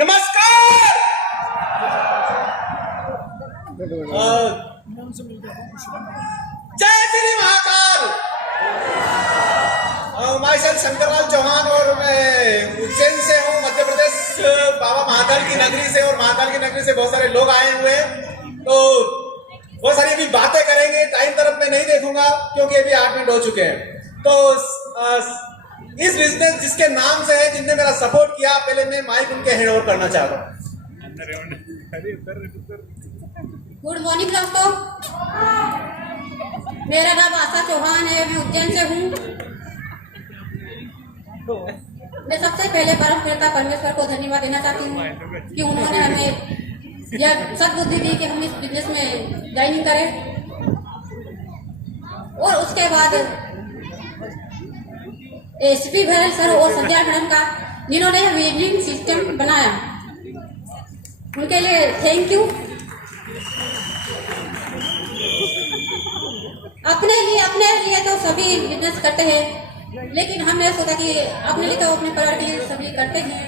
नमस्कार। जय Shri Mahakal. My self Shankarlal Chauhan और मैं उज्जैन से हूँ, मध्य प्रदेश, बाबा महाकाल की नगरी से। और महाकाल की नगरी से बहुत सारे लोग आए हुए हैं, तो बहुत सारी अभी बातें करेंगे। टाइम तरफ मैं नहीं देखूंगा क्योंकि अभी 8 मिनट हो चुके हैं। तो इस बिजनेस जिसके नाम से है, जिनने मेरा सपोर्ट किया, पहले मैं माइक उनके हैंड ओवर करना चाहता हूँ। गुड मॉर्निंग दोस्तों, मेरा नाम आशा चौहान है, मैं उज्जैन से हूँ। मैं सबसे पहले परमपिता परमेश्वर को धन्यवाद देना चाहती हूँ कि उन्होंने हमें यह सद्बुद्धि दी कि हम इस बिजनेस में ज्वाइनिंग करें। और उसके बाद एसपी भैरल सर और संध्या मैडम का, जिन्होंने वेजिंग सिस्टम बनाया, उनके लिए थैंक यू। अपने लिए तो सभी बिजनेस करते हैं, लेकिन हमने सोचा कि अपने लिए तो अपने परिवार के लिए सभी करते हैं।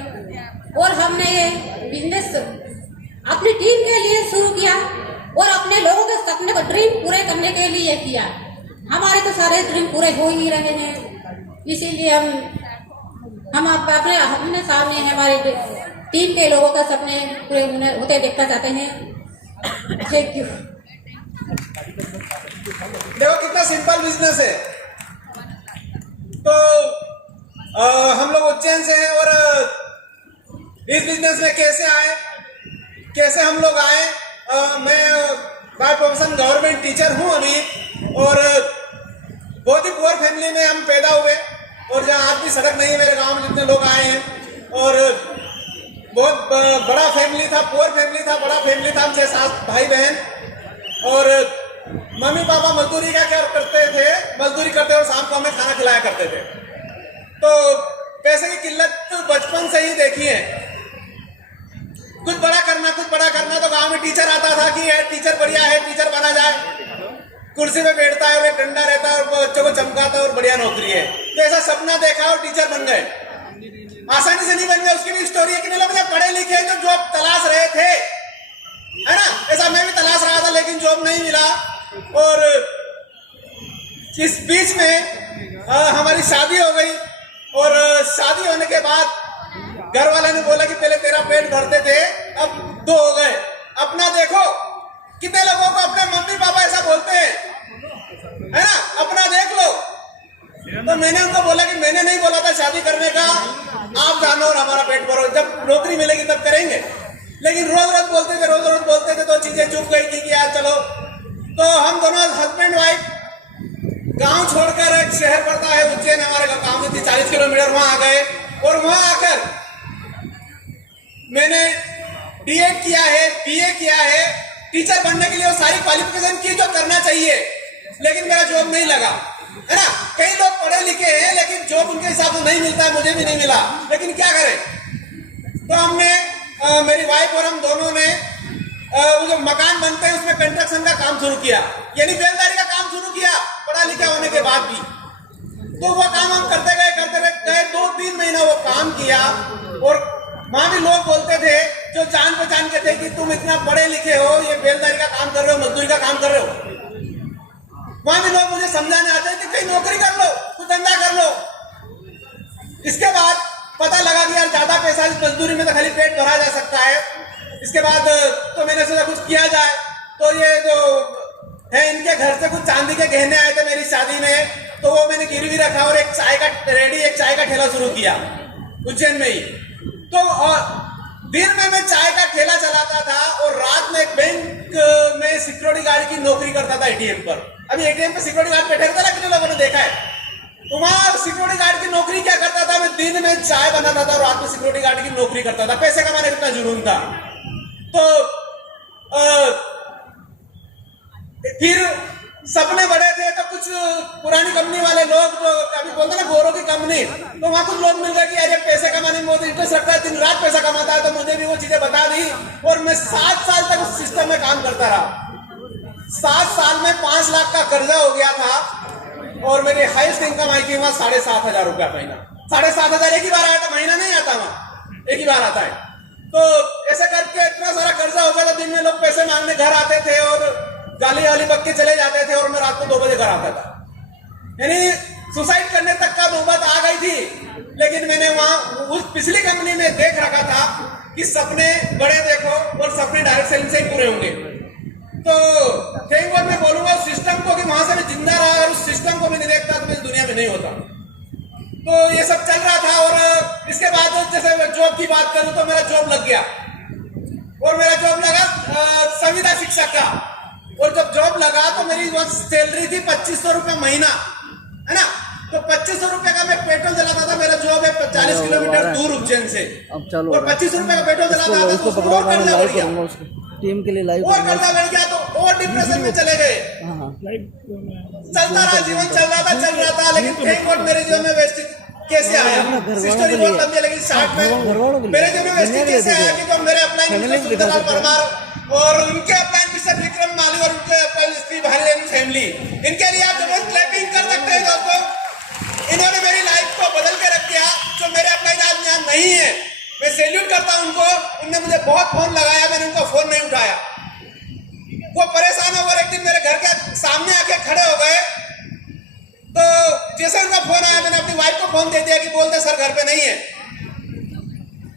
और हमने ये बिजनेस अपनी टीम के लिए शुरू किया और अपने लोगों के सपने को, ड्रीम पूरे करने के लिए किया। हमारे तो सारे ड्रीम पूरे हो ही रहे हैं, इसीलिए हम अपने सामने हमारे टीम के लोगों का सपने पूरे होते देखना चाहते हैं। Thank you. देखो कितना सिंपल बिजनेस है। तो हम लोग उज्जैन से हैं और इस बिजनेस में कैसे आए, कैसे हम लोग आए। मैं बाय प्रोफेशन गवर्नमेंट टीचर हूँ अभी, और बहुत ही पुअर फैमिली में हम पैदा हुए। और जहाँ आज भी सड़क नहीं है मेरे गांव में, जितने लोग आए हैं। और बहुत बड़ा फैमिली था, पुअर फैमिली था, बड़ा फैमिली था। हम 6-7 भाई बहन, और मम्मी पापा मजदूरी क्या करते थे, मजदूरी करते और शाम को हमें खाना खिलाया करते थे। तो पैसे की किल्लत बचपन से ही देखी है। कुछ बड़ा करना तो गांव में टीचर आता था कि यार टीचर बढ़िया है, टीचर बना जाए, कुर्सी पे बैठता है और एक डंडा रहता है और बच्चों को चमकाता है और बढ़िया नौकरी है। तो ऐसा सपना देखा और टीचर बन गए। आसानी से नहीं बन गए, उसकी भी स्टोरी है कि लोग पढ़े लिखे जो जॉब तलाश रहे थे, है ना। ऐसा मैं भी तलाश रहा था लेकिन जॉब नहीं मिला। और इस बीच में हमारी शादी हो गई और शादी होने के बाद घर वाले ने बोला कि पहले तेरा पेट भरते थे, अब 2 हो गए, अपना देखो। कितने लोगों को अपने मम्मी पापा ऐसा बोलते हैं, है ना, अपना देख लो। तो मैंने उनको बोला कि मैंने नहीं बोला था शादी करने का, आप जानो और हमारा पेट भरो, जब नौकरी मिलेगी तब करेंगे। लेकिन रोज रोज बोलते थे तो चीजें चुप गई थी कि यार चलो। तो हम दोनों हस्बैंड वाइफ गांव छोड़कर एक शहर पड़ता है उज्जैन, हमारे गांव से 40 किलोमीटर, वहां आ गए। और वहां आकर मैंने डीएड किया है, बीए किया है, टीचर बनने के लिए वो सारी क्वालिफिकेशन की जो करना चाहिए, लेकिन मेरा जॉब नहीं लगा, है ना। कई लोग पढ़े लिखे हैं लेकिन जॉब उनके हिसाब से नहीं मिलता है, मुझे भी नहीं मिला, लेकिन क्या करें। तो हमने मेरी वाइफ और हम दोनों ने वो जो मकान बनते हैं उसमें कंस्ट्रक्शन का काम शुरू किया, यानी बेलदारी का काम शुरू किया, पढ़ा लिखा होने के बाद भी। तो वो काम हम करते गए 2-3 महीना वो काम किया। और वहां भी लोग बोलते थे जो जान पहचान के थे कि तुम इतना पढ़े लिखे हो, ये बेलदारी का काम कर रहे हो, मजदूरी का काम कर रहे हो। वहां भी लोग मुझे समझाने आते हैं कि कहीं नौकरी कर लो, कुछ धंधा कर लो। इसके बाद पता लगा कि यार ज्यादा पैसा इस मजदूरी में तो खाली पेट भरा जा सकता है। इसके बाद तो मैंने सोचा कुछ किया जाए। तो ये जो है इनके घर से कुछ चांदी के गहने आए थे मेरी शादी में, तो वो मैंने गिरवी रखा और एक चाय का ठेला शुरू किया उज्जैन में ही। तो दिन में मैं चाय का ठेला चलाता था और रात में एक बैंक में सिक्योरिटी गार्ड की नौकरी करता था एटीएम पर। अभी एटीएम पर सिक्योरिटी गार्ड बैठे रहता, कितने लोगों ने देखा है। तो वहां सिक्योरिटी गार्ड की नौकरी क्या करता था, मैं दिन में चाय बनाता था और रात में सिक्योरिटी गार्ड की नौकरी करता था। पैसे कमाने का इतना जुनून था। तो फिर सपने बड़े थे तो कुछ पुरानी कंपनी वाले लोग जो अभी बोलते ना गोरों की कंपनी, तो वहां कुछ लोग मिल गए कि अरे पैसे कमाने में बहुत इंटरेस्ट रखता है, दिन रात पैसा कमाता है। तो मुझे भी वो चीजें बता दी और मैं 7 साल तक उस सिस्टम में काम करता रहा। 7 साल में 5 लाख का कर्जा हो गया था और मेरी हाईएस्ट इनकम आई थी वहां 7,500 रुपया महीना। 7,500 एक ही बार आया था, महीना नहीं आता, वहां एक ही बार आता है। तो ऐसा करके इतना सारा कर्जा हो गया था, दिन में लोग पैसे मांगने घर आते थे और गाली वाली बक के चले जाते थे और मैं रात को 2 बजे घर आता था। यानी सुसाइड करने तक का नौबत आ गई थी। लेकिन मैंने वहां उस पिछली कंपनी में देख रखा था कि सपने बड़े देखो और सपने डायरेक्ट सेलिंग से ही पूरे होंगे। तो थैंक गॉड मैं बोलूंगा उस सिस्टम को कि वहां से मैं जिंदा रहा, अगर उस सिस्टम को मैं नहीं देखता तो मैं इस दुनिया में नहीं होता। तो ये सब चल रहा था। और इसके बाद जैसे जॉब की बात करूं तो मेरा जॉब लग गया और मेरा जॉब लगा संविदा शिक्षक का। और जब जॉब लगा तो मेरी सैलरी थी 2500 रुपये महीना, है ना। तो 2500 रुपये का मैं पेट्रोल जलाता था। मेरा जॉब है 40 किलोमीटर दूर उज्जैन से, और 2500 रुपये का पेट्रोल जलाता था। तो उसको और कर्जा बढ़ गया, टीम के लिए लाइव और कर्जा बढ़ गया तो और डिप्रेशन में चले गए। चलता रहा, जीवन चल रहा था। लेकिन थैंक गॉड मेरे जीवन में वेस्टेज कैसे आया, स्टोरी बहुत लंबी है लेकिन शॉर्ट में मेरे जीवन में वेस्टेज कैसे आया कि जो मेरे अपलाइन परमार और उनके अपलाइन मिस्टर विक्रम माली और उनके अपलाइन स्त्री भाईलेन फैमिली, इनके लिए आप जबरदस्त क्लैपिंग कर सकते हैं दोस्तों। इन्होंने मेरी लाइफ को बदल के रख दिया। जो मेरे अपलाइन आज यहाँ नहीं है, मैं सैल्यूट करता हूं उनको। उनने मुझे बहुत फोन लगाया, मैंने उनका फोन नहीं उठाया। वो परेशान होकर एक दिन मेरे घर के सामने आके खड़े हो गए। तो जैसे उनका फोन आया मैंने अपनी वाइफ को फोन दे दिया कि बोलते सर घर पे नहीं है।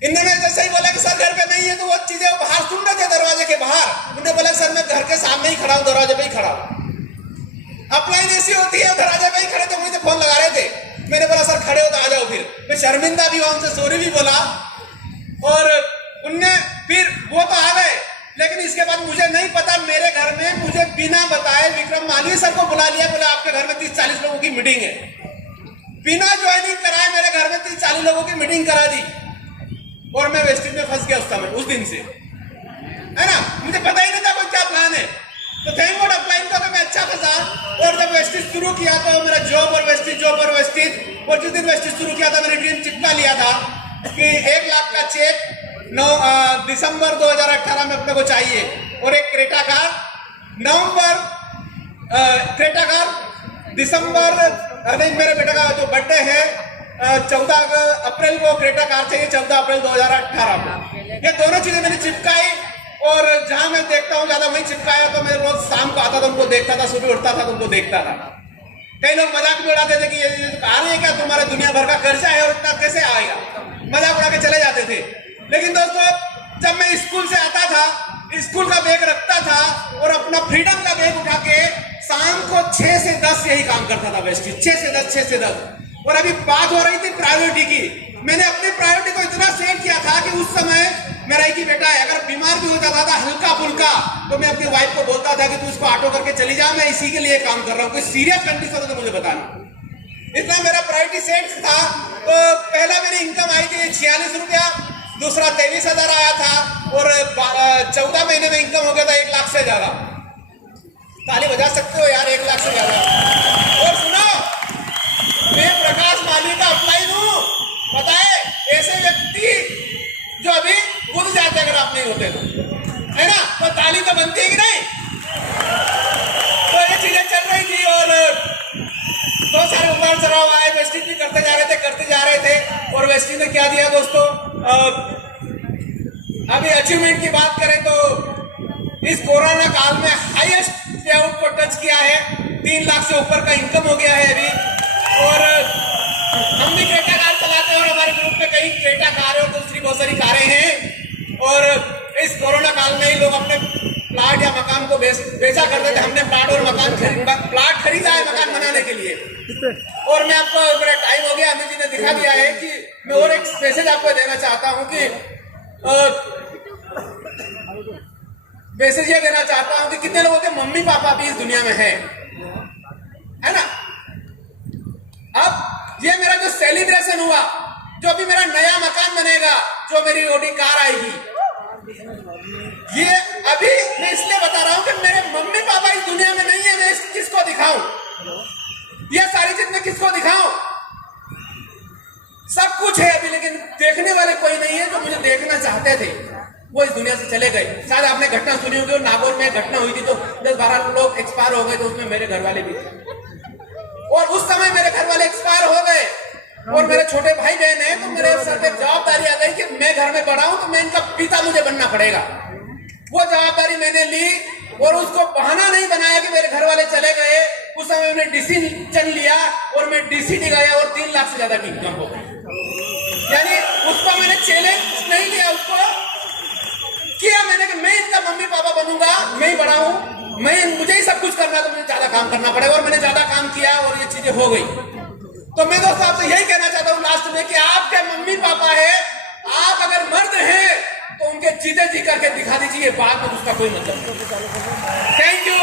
इन्होंने जैसे ही बोला कि सर घर पे नहीं है तो वो चीजें बाहर सुन रहे थे दरवाजे के बाहर। उन्होंने बोला सर मैं घर के सामने ही खड़ा हूँ, दरवाजे पे ही खड़ा हूँ। अपलाइन ऐसी होती है, दरवाजे पे ही खड़े थे, मुझे फोन लगा रहे थे। मैंने बोला सर खड़े हो तो आ जाओ। फिर मैं शर्मिंदा भी हुआ, उनसे सॉरी भी बोला और उनने फिर वो तो आ गए। लेकिन इसके बाद मुझे नहीं पता, मेरे घर में मुझे बिना बताए विक्रम मालवीय सर को बुला लिया। बोला आपके घर में 30-40 लोगों की मीटिंग है। बिना ज्वाइनिंग कराए मेरे घर में 30-40 लोगों की मीटिंग करा दी और मैं वेस्टेज में फंस गया उस समय, उस दिन से, है ना। मुझे पता ही नहीं था कोई क्या प्लान है। तो थैंक गॉड अपलाइन का मैं अच्छा फंसा। और जब वेस्टेज शुरू किया तो मेरा जॉब और वेस्टेज, जॉब और वेस्टेज। और जिस दिन वेस्टेज शुरू किया था मैंने ड्रीम चिट्ठा लिया था कि 1 लाख का चेक 9 दिसंबर 2018 में अपने को चाहिए। और एक क्रेटा कार। क्रेटा कार दिसंबर नहीं, मेरे बेटे का जो बर्थडे है 14 अप्रैल को क्रेटा कार चाहिए, 14 अप्रैल 2018 को। ये दोनों चीजें मैंने चिपकाई और जहां मैं देखता हूँ ज्यादा वहीं चिपकाया, तो मैं रोज शाम को आता था, उनको देखता था, सुबह उठता था तो उनको देखता था। कई लोग मजाक भी उड़ाते थे कि ये कार है क्या, तुम्हारा दुनिया भर का कर्जा है और इतना कैसे आएगा, मजाक उड़ा के चले जाते थे। लेकिन दोस्तों जब मैं स्कूल से आता था, स्कूल का बैग रखता था और अपना फ्रीडम का बैग उठा के शाम को 6 से 10 यही काम करता था वेस्टी, 6 से 10। और अभी बात हो रही थी प्रायोरिटी की, मैंने अपनी प्रायोरिटी को इतना सेट किया था कि उस समय मेरा एक ही बेटा है, अगर बीमार भी हो जाता था हल्का फुल्का तो मैं अपनी वाइफ को बोलता था कि तू इसको ऑटो करके चली जा, मैं इसी के लिए काम कर रहा हूँ, कोई सीरियस कंडीशन हो तो मुझे बताना। इतना मेरा प्रायोरिटी सेट था। तो पहला मेरी इनकम आई थी 46 रुपया, दूसरा 23,000 आया था और 14 महीने में इनकम हो गया था 1 लाख से ज्यादा। ताली बजा सकते हो यार, 1 लाख से ज्यादा। और सुनो, मैं प्रकाश माली का अपलाइन हूं, पता है, ऐसे व्यक्ति जो अभी कूद जाते अगर आप नहीं होते तो, है ना, तो ताली तो बनती है कि नहीं। तो ये चीजें चल रही थी और बहुत सारे उतार चढ़ाव आए, वेस्टिज भी करते जा रहे थे। और वेस्टिज ने क्या दिया दोस्तों, अभी अचीवमेंट की बात करें तो इस कोरोना काल में हाईएस्ट पे आउट को टच किया है, 3 लाख से ऊपर का इनकम हो गया है अभी। और हम भी क्रेटा कार चलाते हैं और हमारे ग्रुप में कई क्रेटा कार और दूसरी बहुत सारी कारें हैं। और इस कोरोना काल में ही लोग अपने प्लाट या मकान को बेचा करते थे, हमने प्लाट खरीदा है मकान बनाने के लिए। और मैं आपको, मेरा टाइम हो गया, अमित जी ने दिखा दिया है कि मैं और एक मैसेज आपको देना चाहता हूं कि मैसेज ये देना चाहता हूं कि कितने लोगों के मम्मी पापा भी इस दुनिया में है ना। अब ये मेरा जो सेलिब्रेशन हुआ, जो अभी मेरा नया मकान बनेगा, जो मेरी ओडी कार आएगी, ये अभी मैं इसलिए बता रहा हूं कि मेरे मम्मी पापा इस दुनिया में नहीं है, मैं किसको दिखाऊं, ये सारी चीज मैं किसको दिखाऊं। सब कुछ है अभी, लेकिन देखने वाले कोई नहीं है जो मुझे देखना चाहते थे, वो इस दुनिया से चले गए। शायद आपने घटना सुनी होगी, नागौर में घटना हुई थी तो 10-12 लोग एक्सपायर हो गए, तो उसमें मेरे घर वाले भी थे। और उस समय मेरे घर वाले एक्सपायर हो गए और मेरे छोटे भाई बहन हैं, तो मेरे सर पे जवाबदारी आ गई कि मैं घर में बड़ा हूं तो मैं इनका पिता मुझे बनना पड़ेगा। वो जवाबदारी मैंने ली और उसको बहाना नहीं बनाया कि मेरे घर वाले चले गए। उस समय मैंने डिसीजन लिया और मैं डीसीडी गया और 3 लाख से ज्यादा की इनकम हो गई। यानी उसको मैंने चैलेंज नहीं लिया, उसको किया मैंने कि मैं इनका मम्मी पापा बनूंगा, मैं ही बड़ा हूं, मुझे ही सब कुछ करना, तो मुझे ज्यादा काम करना पड़ेगा। और मैंने ज्यादा काम किया और ये चीजें हो गई। तो मैं दोस्तों आपसे यही कहना चाहता हूं लास्ट में कि आपके मम्मी पापा है, आप अगर मर्द हैं तो उनके जीते जी करके दिखा दीजिए, बाद में उसका कोई मतलब नहीं। Thank you.